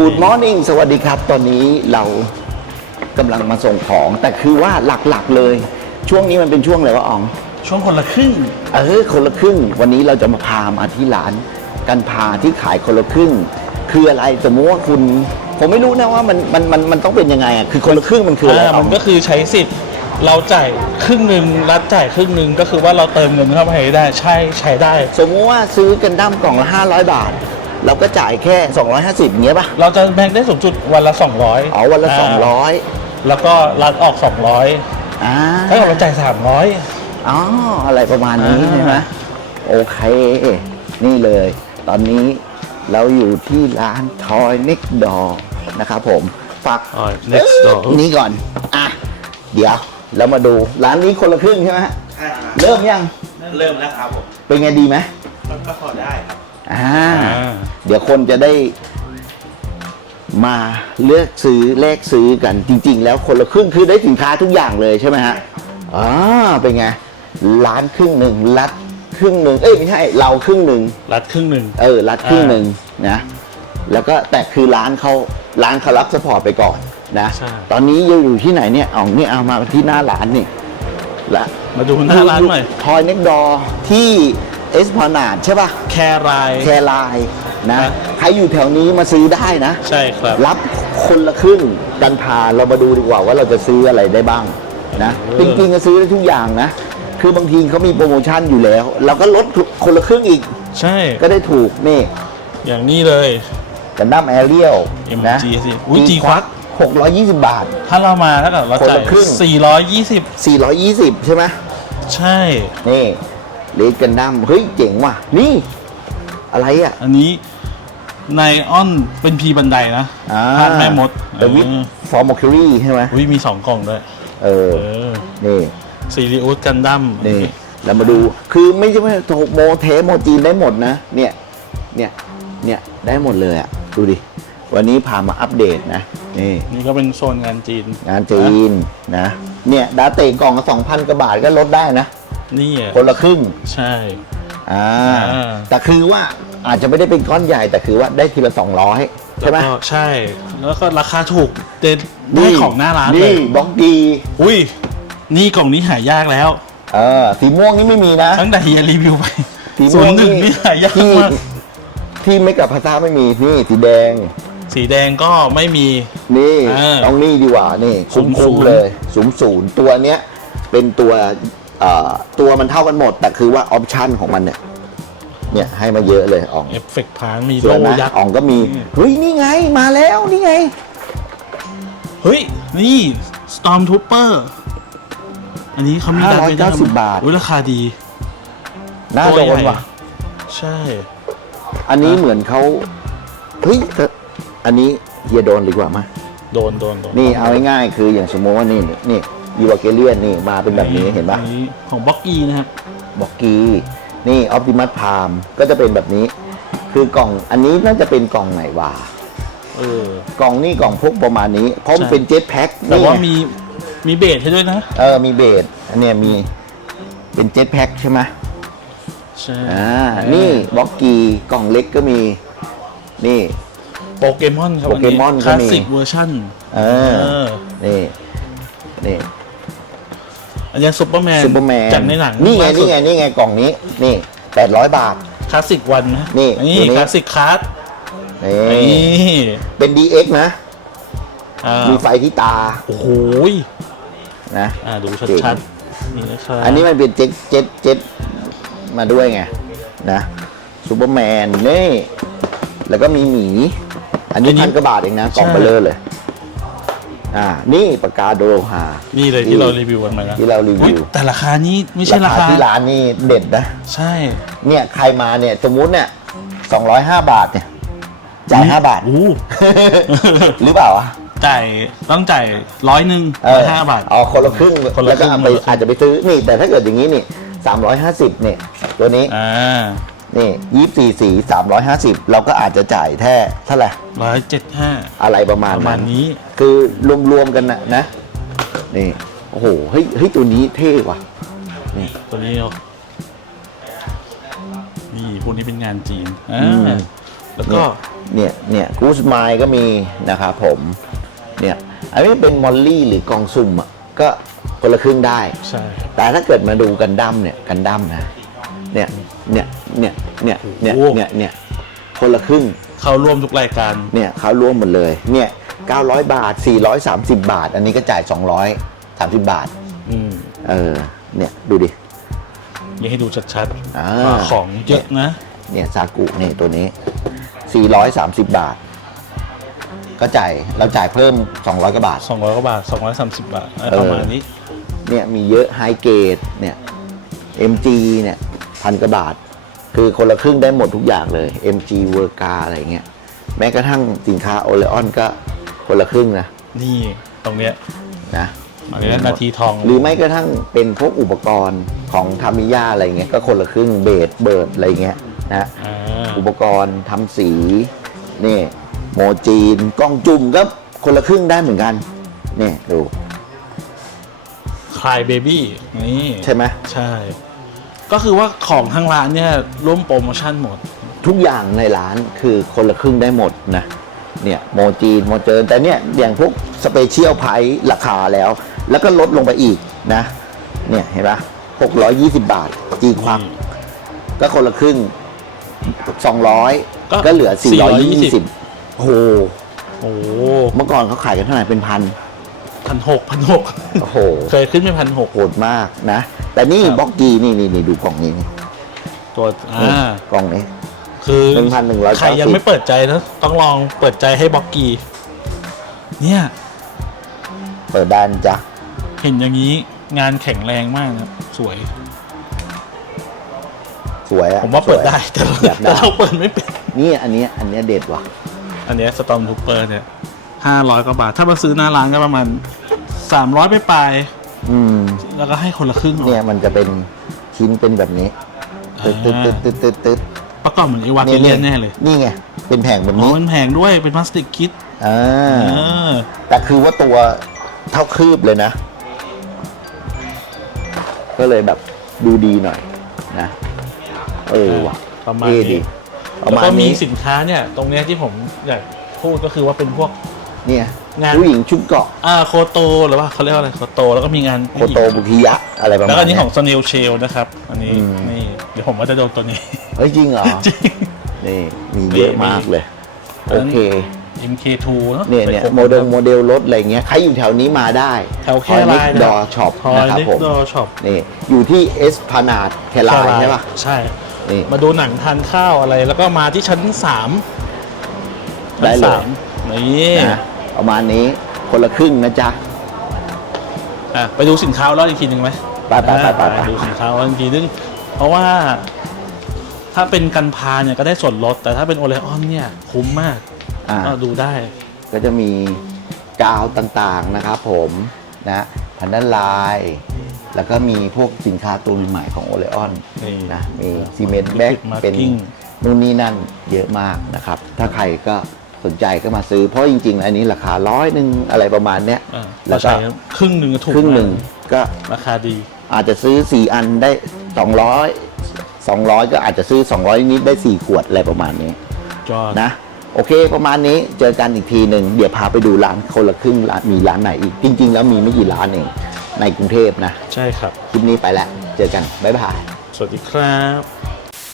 Good morning สวัสดีครับ ตอนนี้เรากำลังมาส่งของ แต่คือว่าหลักๆเลย ช่วงนี้มันเป็นช่วงอะไรวะอ๋อง ช่วงคนละครึ่ง เออคนละครึ่ง วันนี้เราจะมาพามาที่ร้าน กันพาที่ขายคนละครึ่ง คืออะไรสมมติว่าคุณ ผมไม่รู้นะว่ามันมันมันมันต้องเป็นยังไงอะคือคนละครึ่งมันคืออะไรอ่าอ๋มัอนง ก็คือใช้สิทธิ์ เราจ่ายครึ่งหนึ่งรัฐจ่ายครึ่งหนึ่งก็คือว่าเราเติมเงินเข้าไปได้ใช่ใช้ได้ สมมติว่าซื้อกันดั้มกล่องละ 500 บาท เราก็จ่ายแค่ 250อย่างเงี้ยป่ะ เราจะแบ่งได้สูงสุดวันละ 200อ๋อวันละา200 แล้วก็รัฐออก 200อ่าถ้าเกิดเราจ่าย 300อ๋ออะไรประมาณนี้อ่าใช่ไหมโอเค นี่เลย ตอนนี้เราอยู่ที่ร้านทอยนิกดอนะครับผมฝากอ๋อ next door นี่ก่อน อะ เดี๋ยวเรามาดูร้านนี้คนละครึ่งใช่ไหมฮะใช่ครับเริ่มยัง เริ่มแล้วครับผม เป็นไงดีไหมมันก็พอได้ครับ อ่าอ่า เดี๋ยวคนจะได้มาเลือกซื้อแลกซื้อกันจริง ๆ แล้วคนละครึ่งคือได้สินค้าทุกอย่างเลยใช่ไหมฮะอ่าเป็นไงร้านครึ่งหนึ่งรัดครึ่งหนึ่งเอ้ยไม่ใช่เราครึ่งหนึ่งรัฐครึ่งหนึ่ง เออรัดครึ่งหนึ่งนะแล้วก็แต่คือร้านเขาร้านเขารับสปอร์ตไปก่อนนะใช่ ตอนนี้อยู่อยู่ที่ไหนเนี่ยอ๋อนี่เอามาที่หน้าร้านนี่ละ มาดูหน้าร้านหน่อย ทอยเน็กดอที่เอสพานาดใช่ป่ะแคราย แคร์ไลน์ นะครับใครอยู่แถวนี้มาซื้อได้นะ ใช่ครับ รับคนละครึ่งกันพาเรามาดูดีกว่าว่าเราจะซื้ออะไรได้บ้างนะเออจริงๆก็ซื้อได้ทุกอย่างนะ คือบางทีเขามีโปรโมชั่นอยู่แล้วเราก็ลดคนละครึ่งอีก ใช่ ก็ได้ถูกนี่ อย่างนี้เลยกันดั้มแอเรียลนะ MG สิอุ๊ย G ควักหกร้อยยี่สิบบาท ถ้าเรามาถ้าเกิดเราคนจ่าละยครึ่ง420สี่ร้อยยี่สิบใช่ไหมใช่ นี่เลดกันดั้มเฮ้ย เจ๋งว่ะ นี่ อะไรอะ อันนี้ ไนออนเป็นพีบันไดนะอ่าพาดแม่มดเดวิดฟอร์มอคิรีใช่ไหมอุ้ยมีสองกล่องด้วย เออ เออนี่ ซีรีอุสกันดั้มนี่เรามาดูคือไม่ใช่ว่าโทโมเทโมจีนได้หมดนะ เนี่ย เนี่ย เนี่ย ได้หมดเลยอะ ดูดิ วันนี้พามาอัปเดตนะ นี่ นี่ก็เป็นโซนงานจีน งานจีนนะ เนี่ยดาเตกล่องละสองพันกว่าบาทก็ลดได้นะ นี่อะคนละครึ่ง ใช่ อ่าอ่าแต่คือว่า อาจจะไม่ได้เป็นก้อนใหญ่แต่คือว่าได้ทีละสองร้อยใช่ไหมแล้วก็ใช่ แล้วก็ราคาถูกเด็ดได้ของหน้าร้านเลนี่ย บล็อกดี อุ้ย นี่กล่องนี้หายากแล้ว เออสีม่วงนี่ไม่มีนะ ตั้งแต่เฮียรีวิวไปสีศูม่วนงย์หนึ่งนี่นี่หายากที่มาก ที่ไม่กับภาษาไม่มีนี่สีแดง สีแดงก็ไม่มี นี่อ่าต้องนี่ดีกว่านี่ศูคุ้นย์ศูมนย์ ๆเลยศูนย์ศูนย์ตัวเนี้ยเป็นตัวเอ่อตัวมันเท่ากันหมด แต่คือว่าออปชันของมันเนี่ย เนี่ยให้มาเยอะเลยอ่องเอฟเฟกต์พานมีส่โลวนนะยักษ์อ่องก็มีเฮ้ยนี่ไงมาแล้วนี่ไง เฮ้ย นี่ Storm Trooper อันนี้เขามีดันไปได้590บาท อุ้ยราคาดี น่าตัโดวใหญ่นว่ะ ใช่ อันนี้เหมือนเขาเฮ้ยแต่อันนี้เฮียโดนดีกว่ามั้ยโดนโดนโดนนี่เอาง่ายๆคืออย่างสมมติว่านี่นี่ยูวาเกเลียนนี่มาเป็นแบบนี้เห็นปะอัของบ็อกอีนะครับบอกกี นี่ออ t ติมัสพามก็จะเป็นแบบนี้ คือกล่องอันนี้น่าจะเป็นกล่องไหนวะเออ กล่องนี่กล่องพวกประมาณนี้เพราะมันใช่ เป็นเจ็ตแพ็คแต่ว่ามีมีเบสให้ด้วยนะ เออมีเบสอันเนี้ยมีเป็นเจ็ตแพ็คใช่ไหมใช่อ่านี่บอกกีกล่องเล็กก็มี นี่ โปเกมอนครับโปเกมอนคก็ลาสมีสิกเวอร์ชันเออ นี่นี่ อันนี้ซูเปอร์แมนซูเปอร์แมนจากในหนังนี่ไงล่าสุนี่ดไงนี่ไงกล่องนี้นี่แปดร้อยบาท คลาสสิกวันนะนี่นี่ตัวนี้คลาสสิกคาร์ดนี่นี่เป็น DX นะ อ่ามีไฟที่ตาโอ้โหยนะ อ่าดูเจ๋งชัดๆนี่นะครับอันนี้มันเป็นเจ็ตเจ็ตเจ็ตมาด้วยไงนะซูเปอร์แมนนี่ แล้วก็มีหมี อันนี้พันกว่าบาทเองนะ กล่องเบลเลอร์เลย อ่า นี่ปากกาโดโรฮานี่เลยที่เรารีวิวกันมานะที่เรารีวิว อุ๊ยแต่ราคานี้ไม่ใช่ราคา ที่ร้านนี่เด็ดนะ ใช่ เนี่ยใครมาเนี่ยสมมุติเนี่ยสองร้อยห้าบาทเนี่ยจ่ายห้าบาทโอ้หรือเปล่าวะจ่ายต้องจ่ายร้อยหนึ่งเอร้ออยห้าบาทเอาคนละครึ่งคนละแล้วก็ครึ่งเอาไปคนละครึ่งอาจจะไปซื้อนี่ แต่ถ้าเกิดอย่างนี้นี่สามร้อยห้าสิบเนี่ยตัวนี้อ่า นี่ยี่สี่สีสามร้อยห้าสิบเราก็อาจจะจ่ายแค่เท่าไหร่ร้อยเจ็ดห้าอะไรประมาณประมาณนี้ คือรวมๆกันนะนะ นี่ โอ้โหเฮ้ยเฮ้ยตัวนี้เท่ว่ะตัวนี้เอานี่พวกนี้เป็นงานจีนอ่อืามแล้วก็เนี่ยเนี่ยกูสมายก็มีนะครับผม เนี่ยอันนี้เป็นมอลลี่หรือกองซุ่มอะก็คนละครึ่งได้ ใช่ครับแต่ถ้าเกิดมาดูกันดั้มเนี่ยกันดั้มนะ เนี่ยเนี่ยเนี่ยเนี่ยเนี่ยโอ้โหเนี่ยเนี่ยคนละครึ่งเข้าร่วมทุกรายการ เนี่ยเขาร่วมหมดเลยเนี่ย900 บาท 430 บาท อันนี้ก็จ่าย 230 บาทอืมเออเนี่ยดูดิ นี่ให้ดูชัดอ่าๆว่าของเยอะนะ เนี่ยซากุเนี่ยตัวนี้ 430 บาท ก็จ่ายเราจ่ายเพิ่ม 200กว่าบาท 200กว่าบาท 230 บาทเออประมาณนี้ เนี่ยมีเยอะไฮเกรดเนี่ย MG เนี่ย พันกว่าบาท คือคนละครึ่งได้หมดทุกอย่างเลย MG เวอร์กาอะไรเงี้ยแม้กระทั่งสินค้าโอเลออนก็คนละครึ่งนะนี่ตรงเนี้ยนะอันนี้นาทีทอง หรือไม่กระทั่งเป็นพวกอุปกรณ์ของทามิยาอะไรเงี้ยก็คนละครึ่งเบสเบิร์ดอะไรเงี้ยนะอ่าอุปกรณ์ทำสีนี่โมจีนกล้องจุ่มก็คนละครึ่งได้เหมือนกันนี่ดูคลายเบบี้นี่ใช่ไหมใช่ ก็คือว่าของทางร้านเนี่ยร่วมโปรโมชั่นหมด ทุกอย่างในร้านคือคนละครึ่งได้หมดนะ เนี่ยโมจีนโมเจอร์แต่เนี่ยอย่างพวกสเปเชียลไพรส์ราคาแล้ว แล้วก็ลดลงไปอีกนะ เนี่ยเห็นปะ620 บาท จีควักก็คนละครึ่ง200ก็ก็เหลือ 420 420 โอ้โหโอ้เมื่อก่อนเขาขายกันเท่าไหร่เป็นพัน พันหกพันหกโอ้โห เคยขึ้นไปพันหก โหดมากนะ แต่นี่ครับบล็อกกี้นี่นี่นี่ดูกล่องนี้นี่ตัวนี่อ่า กล่องนี้ คือ1,190ใครยังไม่เปิดใจนะต้องลองเปิดใจให้บ็อกกี้ เนี่ย เปิดด้านจ้ะเห็นอย่างนี้งานแข็งแรงมากนะครับสวย สวยอะผมว่าเปิดสยได้แต่เราอยากได้แต่เราเปิดไม่เป็น นี่อันเนี้ยอันเนี้ยเด็ดว่ะ อันเนี้สตอมทูเปอร์เนี่ยห้าร้อยกว่าบาท ถ้ามาซื้อหน้าร้านก็ประมาณสามร้อยไปปลาย อืมๆแล้วก็ให้คนละครึ่งเนี่ยมันจะเป็นชิ้นเป็นแบบนี้ตึ๊ดตึ๊ดตึ๊ดตึ๊ดตึ๊ดตึ๊ดประกอบเหมือนอีวาเทเลียนแน่เลย นี่ไง เป็นแผงแบบอ๋อนี้มันแพงด้วยเป็นพลาสติกคิดอ่าเออแต่คือว่าตัวเท่าคืบเลยนะ ก็เลยแบบดูดีหน่อยนะ เออว่ะประมาณเท่นี้ดีประแล้วมาณก็มีนี้สินค้าเนี่ย ตรงเนี้ยที่ผมอยากพูดก็คือว่าเป็นพวก เนี่ย งาน ผู้หญิงชุดเกาะอ่าโคโตหรือว่าเขาเรียกว่าอะไรโคโตแล้วก็มีงานโคโตบุคิยะอะไรประมาณแล้วก็อันนี้เนี้ขอยง s เนลเชลนะครับ อันนี้อืม นี่เดี๋ยวผมว่าจะโดนตัวนี้ เฮ้ยจริงเหรอ จริง นี่มีเยอะมากเลยโอเค MK2 เนอะเนี่ยเนี่ยไปครบโมเดลโมเดลรถอะไรเงี้ยใครอยู่แถวนี้มาได้แถวแค่ลายดอช็อปทอยนะครับเล็กผมดอช็อปนี่อยู่ที่เอสพานาดแคลายใช่ปะใช่ นี่ มาดูหนังทานข้าวอะไร แล้วก็มาที่ชั้นสามได้ชั้นเลยสามนี่นะ ประมาณนี้คนละครึ่งนะจ๊ะอะไปดูสินค้าแล้วอีกทีหนึ่งไหมไปไปไปไปไป ดูสินค้าแล้วอีกทีนึงเพราะว่าถ้าเป็นกันพาเนี่ยก็ได้ส่วนลด แต่ถ้าเป็นโอเลออนเนี่ยคุ้มมากอ่า ก็ดูได้ ก็จะมีกาวต่างๆนะครับผมนะพันด้านลาย แล้วก็มีพวกสินค้าตัวใหม่ของโอเลออนนี่นะมีซีเมนต์แบ็ก Marking เป็นนู่นนี่นั่นเยอะมากนะครับ ถ้าใครก็ สนใจก็มาซื้อเพราะจริงๆ อันนี้ราคาร้อยหนึ่งอะไรประมาณเนี้ยอ่าแล้วก็ใช้ครึ่งหนึ่งก็ถูกครึ่งหนึ่งมากก็ราคาดี อาจจะซื้อ 4 อันได้ 200 200 ก็อาจจะซื้อ 200 นิดได้ 4 ขวดอะไรประมาณนี้จอดนะ โอเคประมาณนี้เจอกันอีกทีหนึ่งเดี๋ยวพาไปดูร้านคนละครึ่งร้านมีร้านไหนอีกจริง ๆ แล้วมีไม่กี่ร้านเองในกรุงเทพนะ ใช่ครับ คลิปนี้ไปแล้ว เจอกัน บ๊ายบาย สวัสดีครับ